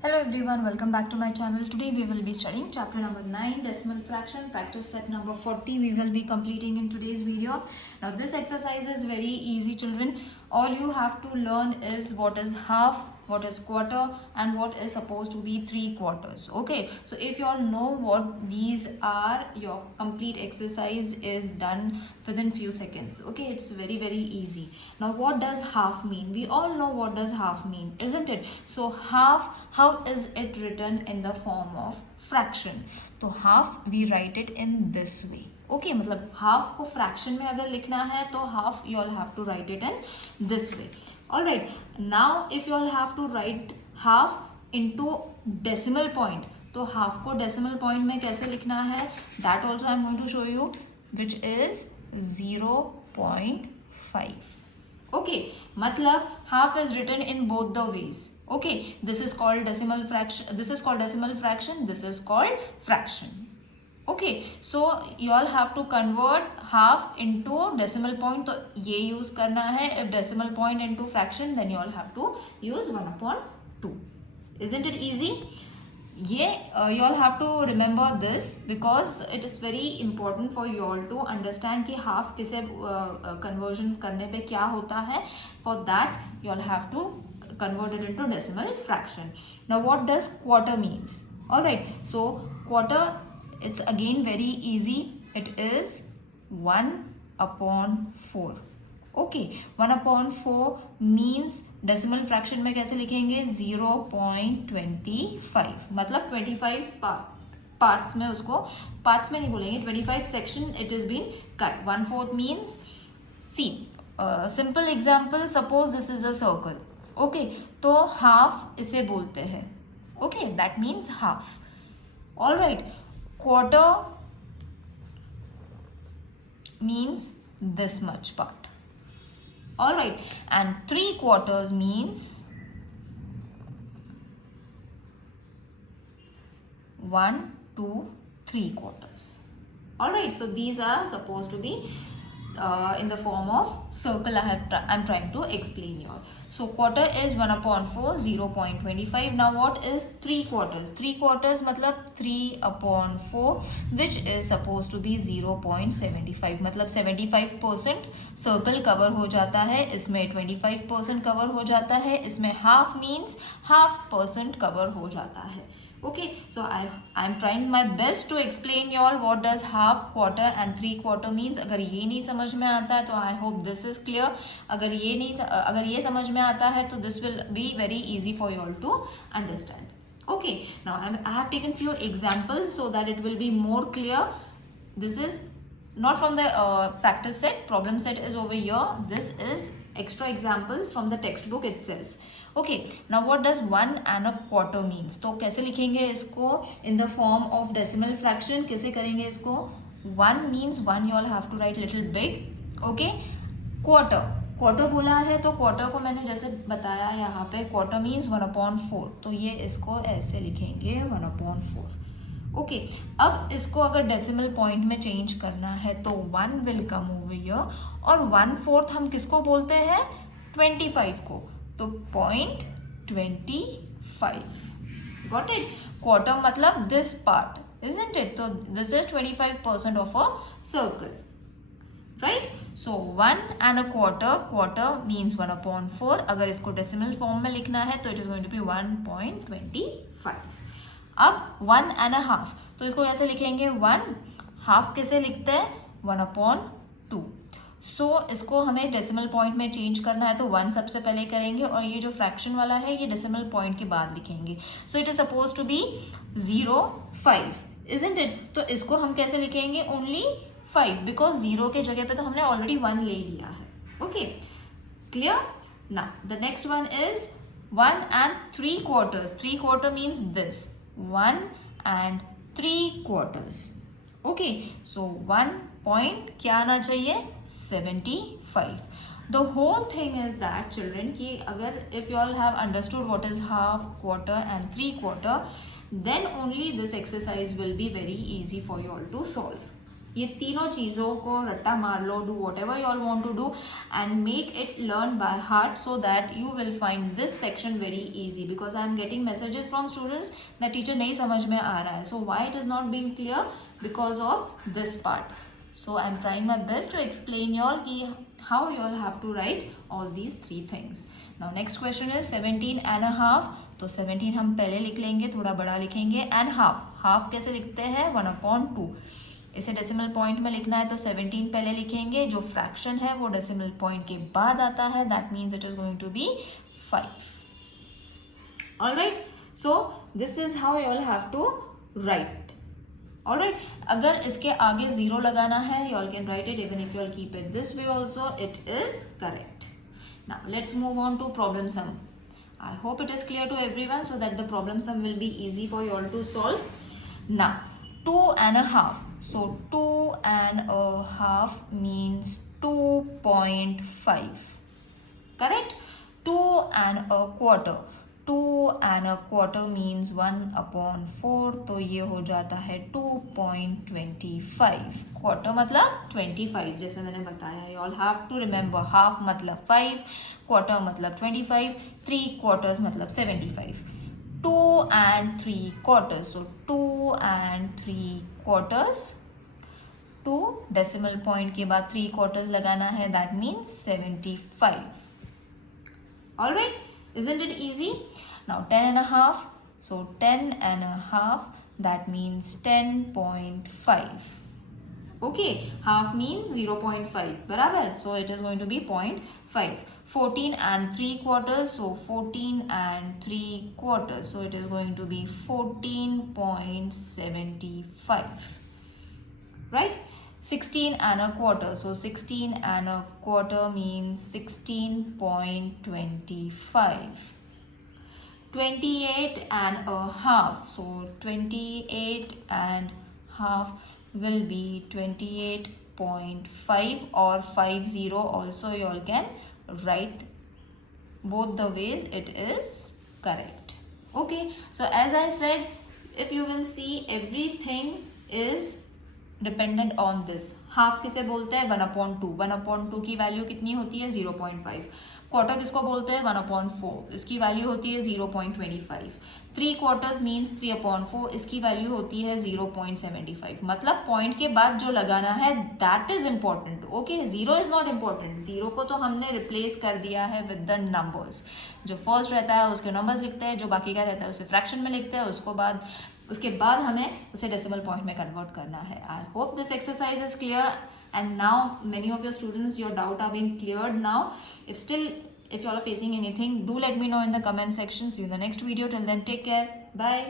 Hello everyone, welcome back to my channel. Today we will be studying chapter number 9, decimal fraction, practice set number 40. We will be completing in today's video. Now this exercise is very easy, children. All you have to learn is what is half, what is quarter, and what is supposed to be 3/4. Okay, so if you all know what these are, your complete exercise is done within few seconds. Okay, it's very easy. Now what does half mean? We all know what does half mean, isn't it? So half, how is it written in the form of fraction? तो half we write it in this way. Okay, मतलब half को fraction में अगर लिखना है तो half you all have to write it in this way. Alright, now if you all have to write half into decimal point, तो half को decimal point में कैसे लिखना है, that also I am going to show you, which is 0.5. Okay, मतलब half is written in both the ways. Okay, this is called decimal fraction, this is called decimal fraction, this is called fraction. Okay, so you all have to convert half into decimal point, तो ये use करना है. If decimal point into fraction, then you all have to use 1/2. Isn't it easy? ये you all have to remember this because it is very important for you all to understand कि half किसे conversion करने पे क्या होता है. For that you all have to convert it into decimal fraction. Now what does quarter means? Alright, so quarter, it's again very easy. It is 1/4. Okay, 1/4 means decimal fraction में कैसे लिखेंगे? 0.25. मतलब 25 parts में, उसको parts में नहीं बोलेंगे, 25 section it is been cut. 1/4 means, see, simple example, suppose this is a circle. Okay, तो half इसे बोलते हैं. Okay, that means half. Alright, quarter means this much part. Alright, and 3/4 means 1, 2, 3/4. Alright, so these are supposed to be in the form of circle. I'm trying to explain you all. So quarter is 1/4, 0.25. Now what is 3/4? 3/4 मतलब 3/4, which is supposed to be 0.75. मतलब 75% circle cover हो जाता है, इसमें 25% cover हो जाता है, इसमें half means 0.5% cover हो जाता है. Okay, so I'm trying my best to explain you all what does half, quarter and 3/4 means. अगर ये नहीं समझ में आता है तो I hope this is clear. अगर ये समझ में आता है तो this will be very easy for you all to understand. Okay, now I have taken few examples so that it will be more clear. This is not from the practice set, problem set is over here. This is extra examples from the textbook itself. Okay, now what does 1/4 means? तो कैसे लिखेंगे इसको in the form of decimal fraction? कैसे करेंगे इसको? 1 means 1 you all have to write little big. Okay, quarter बोला है तो quarter को मैंने जैसे बताया यहाँ पे, quarter means 1/4, तो ये इसको ऐसे लिखेंगे 1/4. ओके, अब इसको अगर डेसिमल पॉइंट में चेंज करना है तो 1 विल कम ओवर हियर, और 1/4 हम किसको बोलते हैं? 25 को, तो 0.25. Got it? क्वार्टर मतलब दिस पार्ट, isn't it? तो this is 25% of a circle, right? So 1/4, quarter means 1/4. अगर इसको डेसिमल फॉर्म में लिखना है तो it is going to be 1.25. अब 1.5, तो इसको कैसे लिखेंगे? 1/2 कैसे लिखते हैं? 1/2. सो इसको हमें डेसिमल पॉइंट में चेंज करना है तो 1 सबसे पहले करेंगे, और ये जो फ्रैक्शन वाला है ये डेसिमल पॉइंट के बाद लिखेंगे. So it is suppose to be 0.5, isn't it? तो इसको हम कैसे लिखेंगे? ओनली 5, बिकॉज 0 के जगह पे तो हमने ऑलरेडी 1 ले लिया है. Okay, clear? Now the next one is 1/3. 3/4 means this, 1/3. Okay, so 1 point क्या आना चाहिए? 75. The whole thing is that children कि अगर if you all have understood what is half, quarter and 3/4, then only this exercise will be very easy for you all to solve. ये तीनों चीज़ों को रट्टा मार लो, do whatever you all want to do and make it learn by heart so that you will find this section very easy, because I am getting messages from students that teacher नहीं समझ में आ रहा है. So why it is not being clear? Because of this part. So I am trying my best to explain you all how you all have to write all these three things. Now next question is 17 and a half. तो 17 हम पहले लिख लेंगे, थोड़ा बड़ा लिखेंगे. and half, half कैसे लिखते हैं? 1/2. इसे डेसिमल पॉइंट में लिखना है तो 17 पहले लिखेंगे. जो फ्रैक्शन है वो डेसिमल पॉइंट के बाद आता है. That means it is going to be 5. Alright, so this is how you all have to write. Alright, अगर इसके आगे 0 लगाना है, you all can write it even if you all keep it this way also, it is correct. Now let's move on to problem sum. I hope it is clear to everyone so that the problem sum will be easy for you all to solve. Now 2 and a half. So 2 and a half means 2.5. Correct? 2 and a quarter. 2 and a quarter means 1/4. तो ये हो जाता है 2.25. Quarter मतलब 25, जैसे मैंने बताया. You all have to remember, half मतलब 5, quarter मतलब 25, 3 quarters मतलब 75. 2 and 3 quarters. So 2 and 3 quarters. 2 decimal point के बाद 3 quarters लगाना है. That means 75. Alright, isn't it easy? Now 10 and a half. So 10 and a half, that means 10.5. Okay, half means 0.5. बराबर. So it is going to be 0.5. 14 and 3 quarters. So 14 and 3 quarters. So it is going to be 14.75. Right? 16 and a quarter. So 16 and a quarter means 16.25. 28 and a half. So 28 and half will be 28.5 or 50 also. You all can write both the ways, it is correct. Okay, so as I said, if you will see, everything is dependent on this. Half किसे बोलते हैं? 1/2. 1/2 की value कितनी होती है? 0.5. Quarter किसको बोलते हैं? 1/4. इसकी वैल्यू होती है 0.25. 3 quarters मीन्स 3/4. इसकी वैल्यू होती है 0.75. मतलब पॉइंट के बाद जो लगाना है that is important. Okay, 0 is not important. 0 को तो हमने रिप्लेस कर दिया है विद द नंबर्स. जो फर्स्ट रहता है उसके नंबर्स लिखते हैं, जो बाकी का रहता है उसे फ्रैक्शन में लिखते हैं. उसके बाद हमें उसे डेसिमल पॉइंट में कन्वर्ट करना है. I hope this exercise is clear and now many of your students, your doubt are being cleared now. If you all are facing anything, do let me know in the comment section. See you in the next video. Till then, take care. Bye.